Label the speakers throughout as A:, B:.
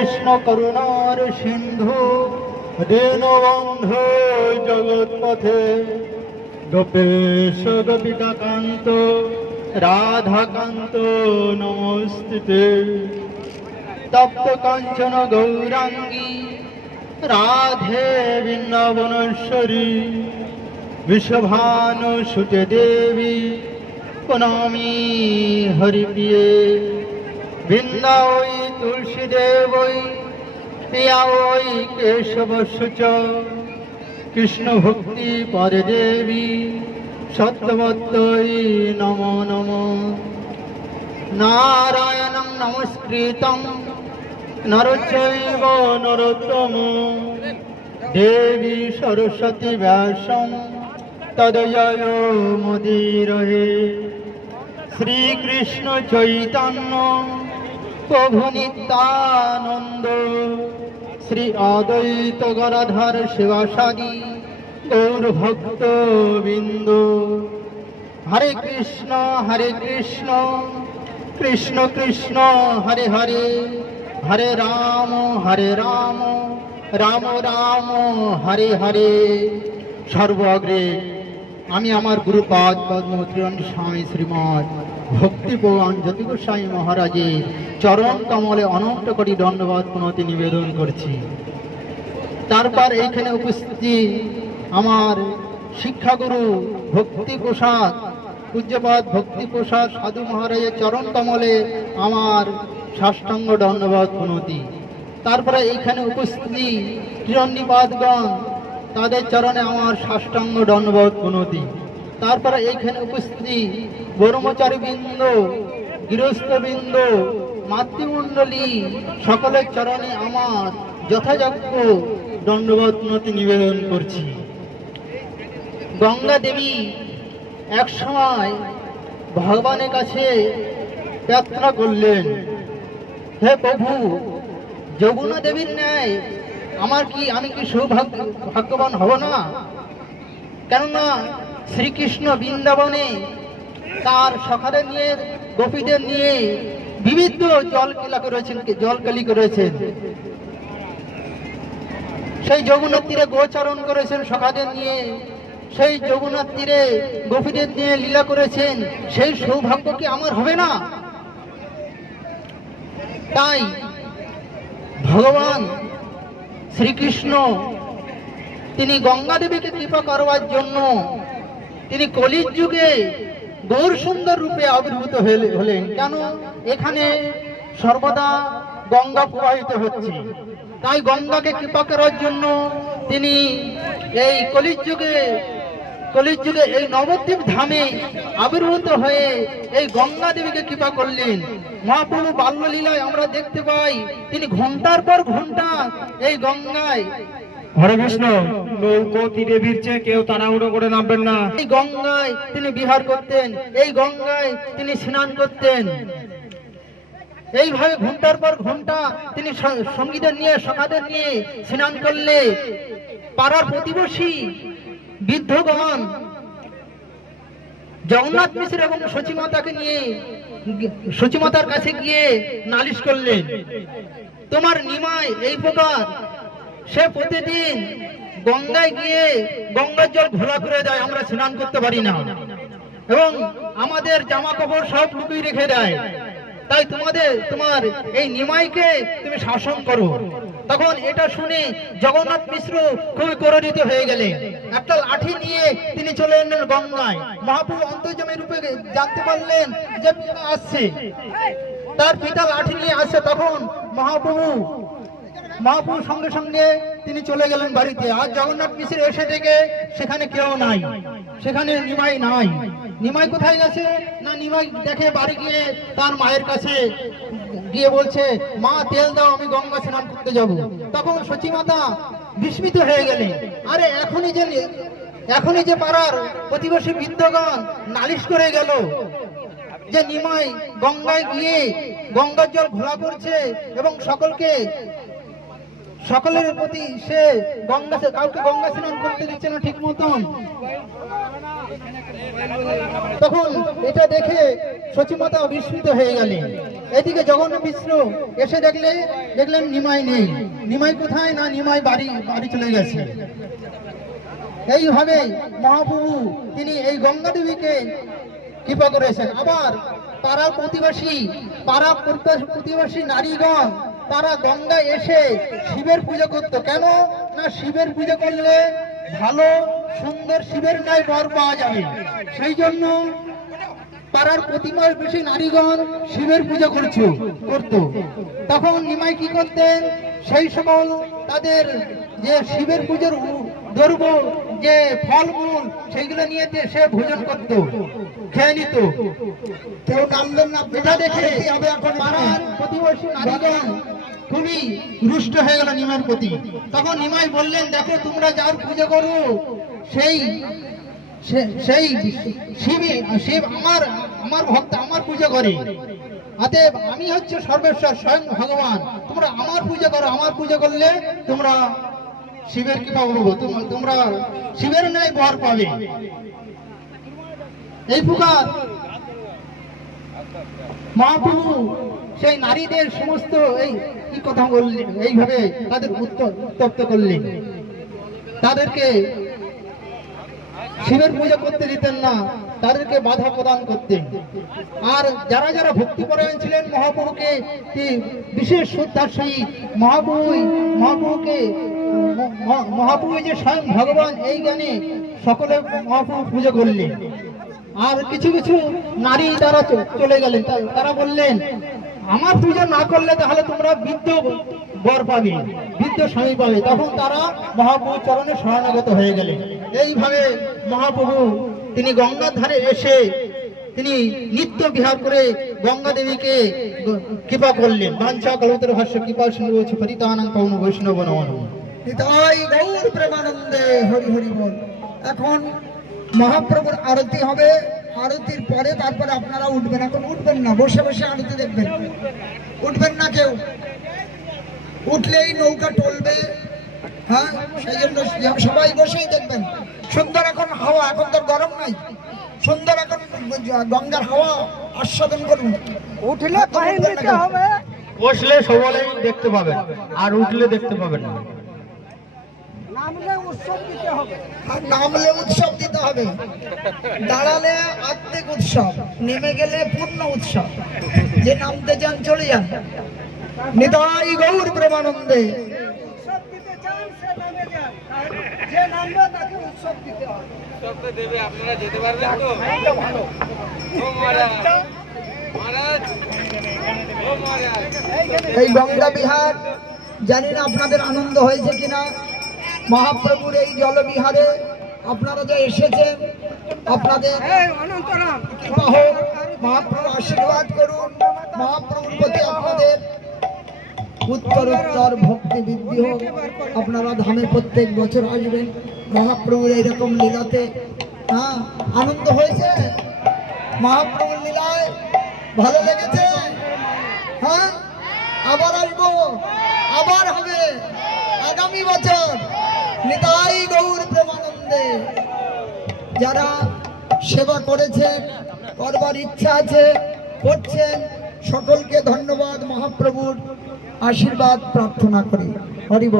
A: কৃষ্ণ করুণার সিন্ধু দীনবন্ধু জগৎপথে গোপেশ গোপিকাকান্ত রাধাকান্ত নমস্তিতে তপ্ত কাঞ্চন গৌরাঙ্গী রাধে বৃন্দাবনেশ্বরী বিশ্বভানুসুতে দেবী প্রণামী হরিপ্রিয়ে বৃন্দাওয়ী তুলসী দেব ওই পিয়া ওই কেশব সুচ কৃষ্ণ ভক্তি পরে দেবী সত্যবতই নম নম নারায়ণ নমস্কৃত নরচৈব নরোত্তম দেবী সরস্বতী ব্যাস তদয় মদি মুদিরহে শ্রীকৃষ্ণ চৈতন্য প্রভু নিত্যানন্দ শ্রী অদ্বৈত গরাধর শিবসাগী গৌর ভক্ত হরে কৃষ্ণ হরে কৃষ্ণ কৃষ্ণ কৃষ্ণ হরে হরে হরে রাম হরে রাম রাম রাম হরে হরে সর্বগ্রে আমি আমার গুরুপাদ পদ্মত্রী স্বামী শ্রীমদ ভক্তিপ্রবণ জ্যোতি গোস্বামী মহারাজের চরণ কমলে অনন্ত কোটি দণ্ডবাদ পুনতি নিবেদন করছি তারপর এইখানে উপস্থিত আমার শিক্ষাগুরু ভক্তি প্রসাদ পূজ্যপাত ভক্তি প্রসাদ সাধু মহারাজের চরণ কমলে আমার ষাষ্টাঙ্গ দণ্ডবাদ প্রণতি তারপরে এইখানে উপস্থিতি কিরণীপাদগণ তাদের চরণে আমার সাষ্টাঙ্গ দণ্ডবাদ প্রণতি তারপরে এইখানে উপস্থিত কর্মচারী বৃন্দ গৃহস্থবৃন্দ মাতৃমণ্ডলী সকলের চরণে আমার যথাযোগ্য দণ্ডবত নতি নিবেদন করছি গঙ্গা দেবী এক সময় ভগবানের কাছে প্রার্থনা করলেন হে প্রভু যমুনা দেবীর ন্যায় আমার কি আমি কি সৌভাগ্য ভাগ্যবান হব না কেননা শ্রীকৃষ্ণ বৃন্দাবনে তার সখারে নিয়ে গোপীদের নিয়ে বিভিন্ন জল করেছেন রয়েছেন জলকালিকে রয়েছেন সেই যমুনার তীরে গোচারণ করেছেন সখাদের নিয়ে সেই যমুনার তীরে গোপীদের নিয়ে লীলা করেছেন সেই সৌভাগ্য কি আমার হবে না তাই ভগবান শ্রীকৃষ্ণ তিনি গঙ্গা দেবীকে কৃপা করবার জন্য তিনি কলির যুগে গৌর সুন্দর রূপে আবির্ভূত হলেন কেন এখানে সর্বদা গঙ্গা প্রবাহিত হচ্ছে তাই গঙ্গাকে কৃপা করার জন্য তিনি এই কলিযুগে কলিযুগে এই নবদ্বীপ ধামে আবির্ভূত হয়ে এই গঙ্গা দেবীকে কৃপা করলেন মহাপ্রভু বাল্যলীলায় আমরা দেখতে পাই তিনি ঘন্টার পর ঘন্টা এই গঙ্গায়
B: হরে কৃষ্ণ নৌকতি দেবীর চেয়ে কেউ তাড়াহুড়ো করে নামবেন না
A: এই গঙ্গায় তিনি বিহার করতেন এই গঙ্গায় তিনি স্নান করতেন এইভাবে ঘন্টার পর ঘন্টা তিনি সঙ্গীদের নিয়ে সখাদের নিয়ে স্নান করলে পাড়ার প্রতিবেশী বৃদ্ধ বৃদ্ধগণ জগন্নাথ মিশ্র এবং সচিমাতাকে নিয়ে সচিমাতার কাছে গিয়ে নালিশ করলেন তোমার নিমায় এই প্রকার সে প্রতিদিন গঙ্গায় গিয়ে গঙ্গার জল ঘোলা করে দেয় আমরা স্নান করতে পারি না এবং আমাদের জামা কাপড় সব লুকিয়ে রেখে দেয় তাই তোমাদের তোমার এই নিমাইকে তুমি শাসন করো তখন এটা শুনে জগন্নাথ মিশ্র খুবই করণিত হয়ে গেলেন একটা লাঠি নিয়ে তিনি চলে এলেন গঙ্গায় মহাপ্রভু অন্তর্জমী রূপে জানতে পারলেন যে পিতা আসছে তার পিতা লাঠি নিয়ে আসছে তখন মহাপ্রভু মহাপুর সঙ্গে সঙ্গে তিনি চলে গেলেন বাড়িতে আর জগন্নাথ মিশ্র এসে থেকে সেখানে কেউ নাই সেখানে নিমাই নাই নিমাই কোথায় গেছে না নিমাই দেখে বাড়ি গিয়ে তার মায়ের কাছে গিয়ে বলছে মা তেল দাও আমি গঙ্গা স্নান করতে যাব তখন সচিমাতা বিস্মিত হয়ে গেলে আরে এখনই যে এখনই যে পাড়ার প্রতিবেশী বৃদ্ধগণ নালিশ করে গেল যে নিমাই গঙ্গায় গিয়ে গঙ্গার জল ঘোলা করছে এবং সকলকে সকলের প্রতি সে গঙ্গা কাউকে গঙ্গা স্নান করতে দিচ্ছে না ঠিক মতন তখন এটা দেখে সচিমতা বিস্মিত হয়ে গেলেন এদিকে জগন্ন মিশ্র এসে দেখলে দেখলেন নিমাই নেই নিমাই কোথায় না নিমাই বাড়ি বাড়ি চলে গেছে এইভাবে মহাপ্রভু তিনি এই গঙ্গা দেবীকে কৃপা করেছেন আবার পাড়া প্রতিবাসী পাড়া প্রতিবাসী নারীগণ তারা গঙ্গায় এসে শিবের পুজো করত কেন না শিবের পুজো করলে ভালো সুন্দর শিবের ন্যায় বর পাওয়া যাবে সেই জন্য পাড়ার প্রতিমার বেশি নারীগণ শিবের পুজো করছো করত তখন নিমাই কি করতেন সেই সময় তাদের যে শিবের পুজোর দ্রব্য যে ফলমূল সেইগুলো নিয়ে সে ভোজন করত খেয়ে নিত কেউ নামলেন না এটা দেখে পাড়ার প্রতিবেশী নারীগণ খুবই রুষ্ট হয়ে গেল নিমার প্রতি তখন নিমাই বললেন দেখো তোমরা যার পুজো করো সেই সেই শিব শিব আমার আমার ভক্ত আমার পুজো করে অতএব আমি হচ্ছে সর্বেশ্বর স্বয়ং ভগবান তোমরা আমার পুজো করো আমার পুজো করলে তোমরা শিবের কৃপা পাবো তোমরা শিবের ন্যায় বর পাবে এই পুকার মহাপ্রভু সেই নারীদের সমস্ত এই কি কথা বললেন এইভাবে তাদের উত্তপ্ত করলেন তাদেরকে শিবের পুজো করতে দিতেন না তাদেরকে বাধা প্রদান করতেন আর যারা যারা ভক্তিপরায়ণ ছিলেন মহাপ্রভুকে বিশেষ শ্রদ্ধার সহিত মহাপ্রভু মহাপ্রভুকে মহাপ্রভু যে স্বয়ং ভগবান এই গানে সকলে মহাপ্রভু পুজো করলেন আর কিছু কিছু নারী তারা চলে গেলেন তারা বললেন আমার পুজো না করলে তাহলে তোমরা বৃদ্ধ বর পাবে বৃদ্ধ স্বামী পাবে তখন তারা মহাপ্রভু চরণে শরণাগত হয়ে গেলেন এইভাবে মহাপ্রভু তিনি গঙ্গার ধারে এসে তিনি নিত্য বিহার করে গঙ্গা দেবীকে কৃপা করলেন বাঞ্ছা কলতর ভাষ্য কৃপা শুনব পরিতানন্দ পৌন বৈষ্ণব নমন গৌর প্রেমানন্দে হরি হরি বল এখন মহাপ্রভুর আরতি হবে আরতির পরে তারপরে আপনারা উঠবেন এখন উঠবেন না বসে বসে আরতি দেখবেন উঠবেন না কেউ উঠলেই নৌকা টলবে হ্যাঁ সেই জন্য সবাই বসেই দেখবেন সুন্দর এখন হাওয়া এখন তো গরম নাই সুন্দর এখন গঙ্গার হাওয়া আস্বাদন করুন উঠলে হবে
B: বসলে সবাই দেখতে পাবেন আর উঠলে দেখতে পাবেন না
A: আর নামলে উৎসব দিতে হবে দাঁড়ালে আত্মিক উৎসব নেমে গেলে পূর্ণ উৎসব যে নামতে যান চলে যান নিতাই গৌর প্রেমানন্দে হ্যাঁ, এই গঙ্গা বিহার জানি না আপনাদের আনন্দ হয়েছে কিনা মহাপ্রভুর এই জলবিহারে আপনারা যে এসেছেন আপনাদের মহাপ্রভু আশীর্বাদ করুন মহাপ্রভুর প্রতি আপনাদের উত্তর উত্তর ভক্তি বৃদ্ধি হোক আপনারা ধামে প্রত্যেক বছর আসবেন মহাপ্রভুর এইরকম লীলাতে হ্যাঁ আনন্দ হয়েছে মহাপ্রভুর লীলায় ভালো লেগেছে হ্যাঁ আবার আসবো আবার হবে আগামী বছর যারা সেবা করেছেন করবার ইচ্ছা আছে করছেন সকলকে ধন্যবাদ মহাপ্রভুর আশীর্বাদ প্রার্থনা করি হরিব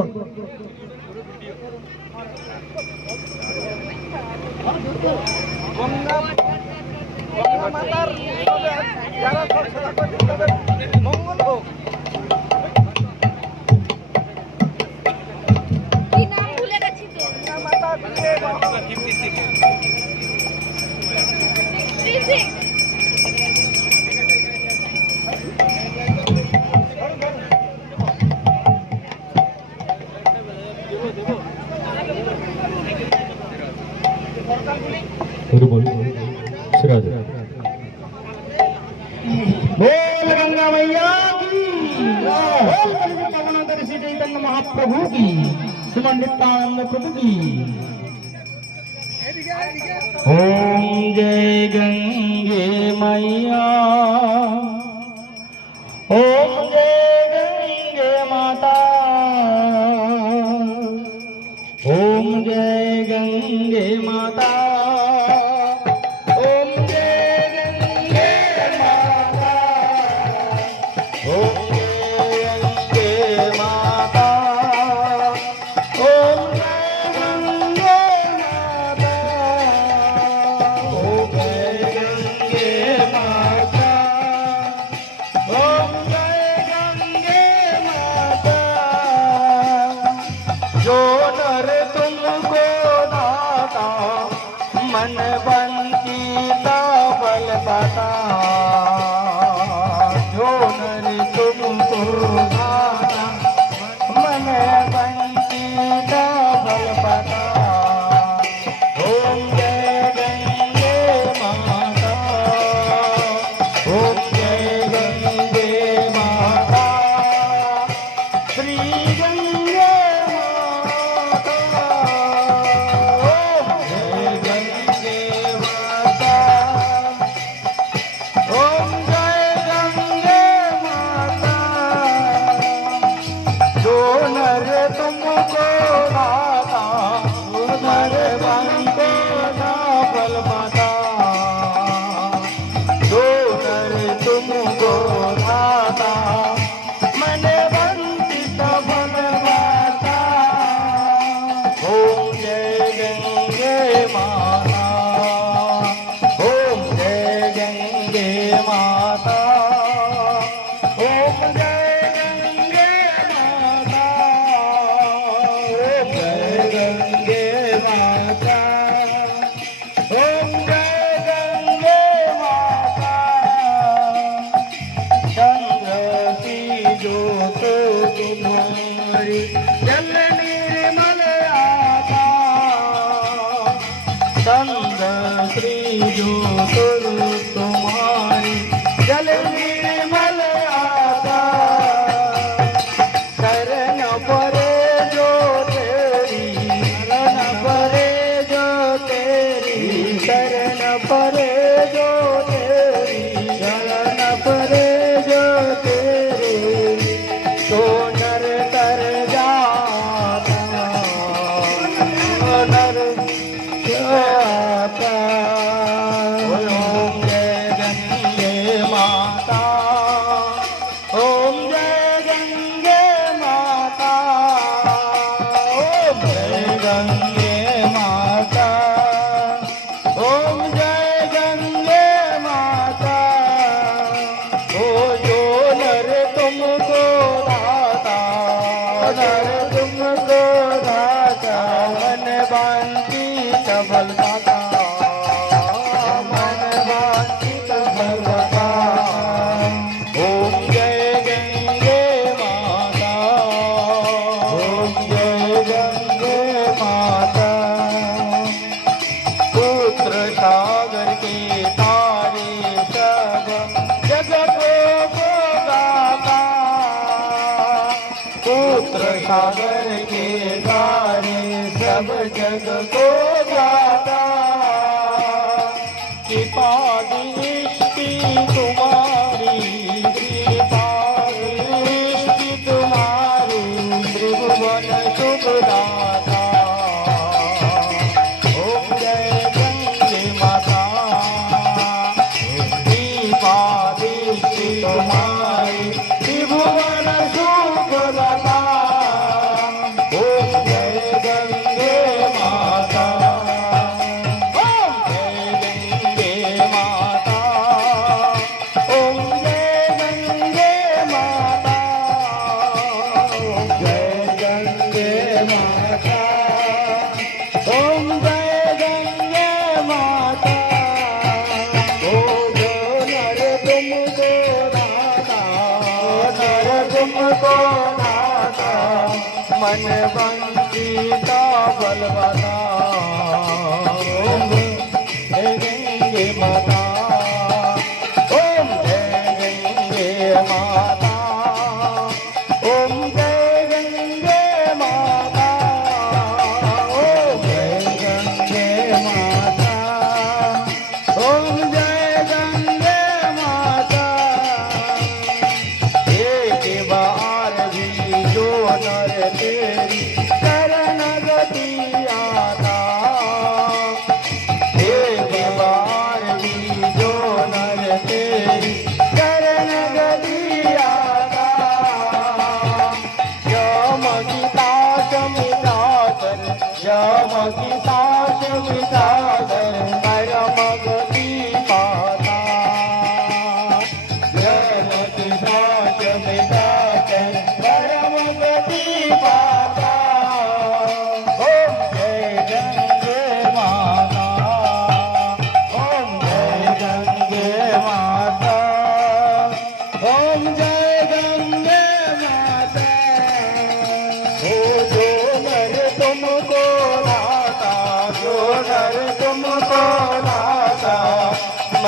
A: ஒரு போல் சிராஜ் बोल गंगा मैया की बोल पवन दर्शी महाप्रभु की सुमंडितानंद प्रभु की ઓમ જય ગંગે મૈયા ઓમ જય जो नर तुमको दाता मन बा सलमान মা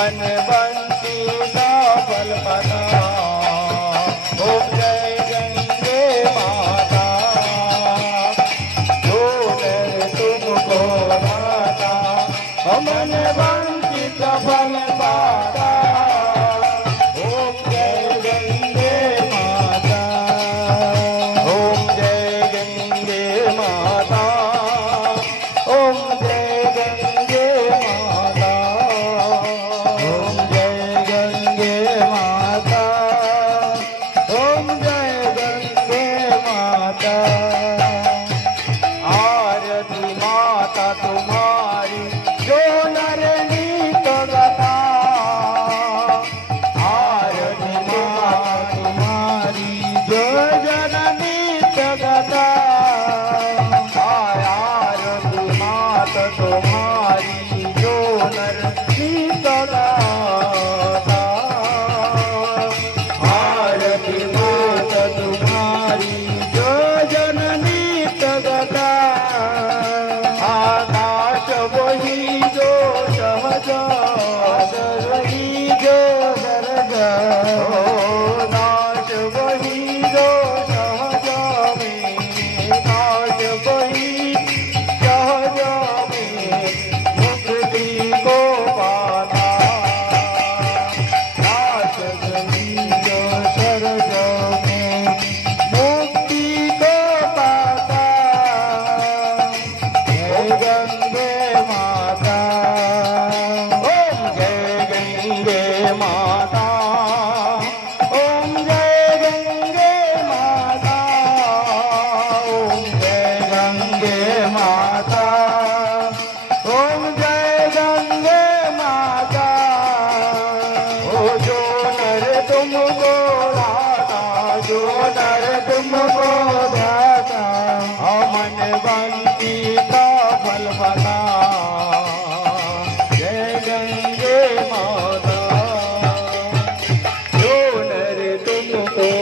A: बन बन का पे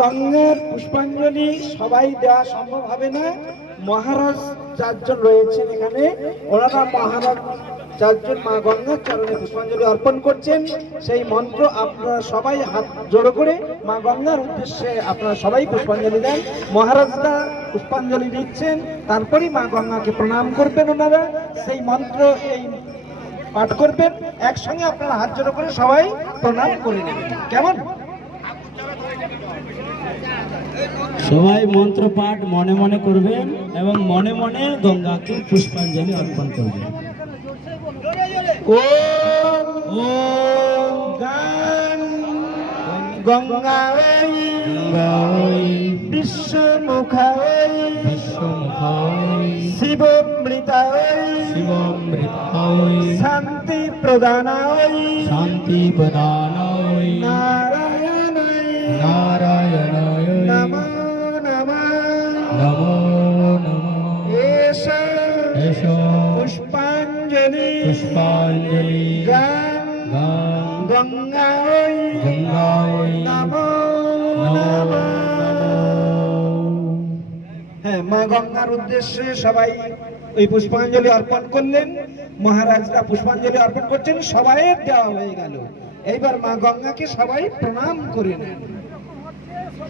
A: গঙ্গের পুষ্পাঞ্জলি সবাই দেওয়া সম্ভব হবে না মহারাজ চারজন রয়েছেন এখানে ওনারা মহারাজ চারজন মা গঙ্গার চরণে পুষ্পাঞ্জলি অর্পণ করছেন সেই মন্ত্র আপনারা সবাই হাত জোড়ো করে মা গঙ্গার উদ্দেশ্যে আপনারা সবাই পুষ্পাঞ্জলি দেন মহারাজরা পুষ্পাঞ্জলি দিচ্ছেন তারপরেই মা গঙ্গাকে প্রণাম করবেন ওনারা সেই মন্ত্র এই পাঠ করবেন একসঙ্গে আপনারা হাত জোড়ো করে সবাই প্রণাম করে নেবেন কেমন সবাই মন্ত্র পাঠ মনে মনে করবেন এবং মনে মনে গঙ্গাকে পুষ্পাঞ্জলি অর্পণ করবেন গঙ্গা শিবমৃতা শিবমৃতা শান্তি প্রদান শান্তি প্রদান নারায়ণ নারায়ণ পুষ্পাঞ্জলি গঙ্গায় হ্যাঁ মা গঙ্গার উদ্দেশ্যে সবাই ওই পুষ্পাঞ্জলি অর্পণ করলেন মহারাজরা পুষ্পাঞ্জলি অর্পণ করছেন সবাই দেওয়া হয়ে গেল এইবার মা গঙ্গাকে সবাই প্রণাম করে নেন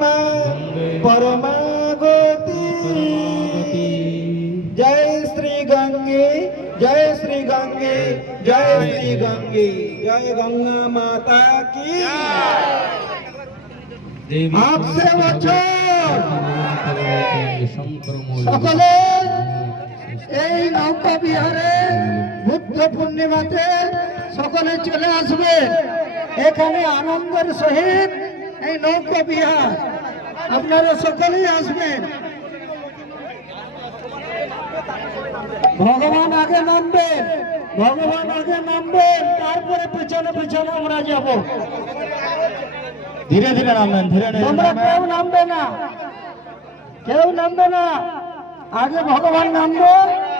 A: महिमा जय श्री गंगे जय श्री गंगे जय श्री गंगे जय गंगा माता की आपसे सकले बुद्ध पूर्णिमा सकले चले आसबे एखने आनंद सहित এই নৌকা বিহার আপনারা সকলেই আসবেন ভগবান আগে নামবেন ভগবান আগে নামবেন তারপরে পেছনে পেছনে আমরা যাব ধীরে ধীরে নামবেন ধীরে ধীরে তোমরা কেউ নামবে না কেউ নামবে না আগে ভগবান নামবে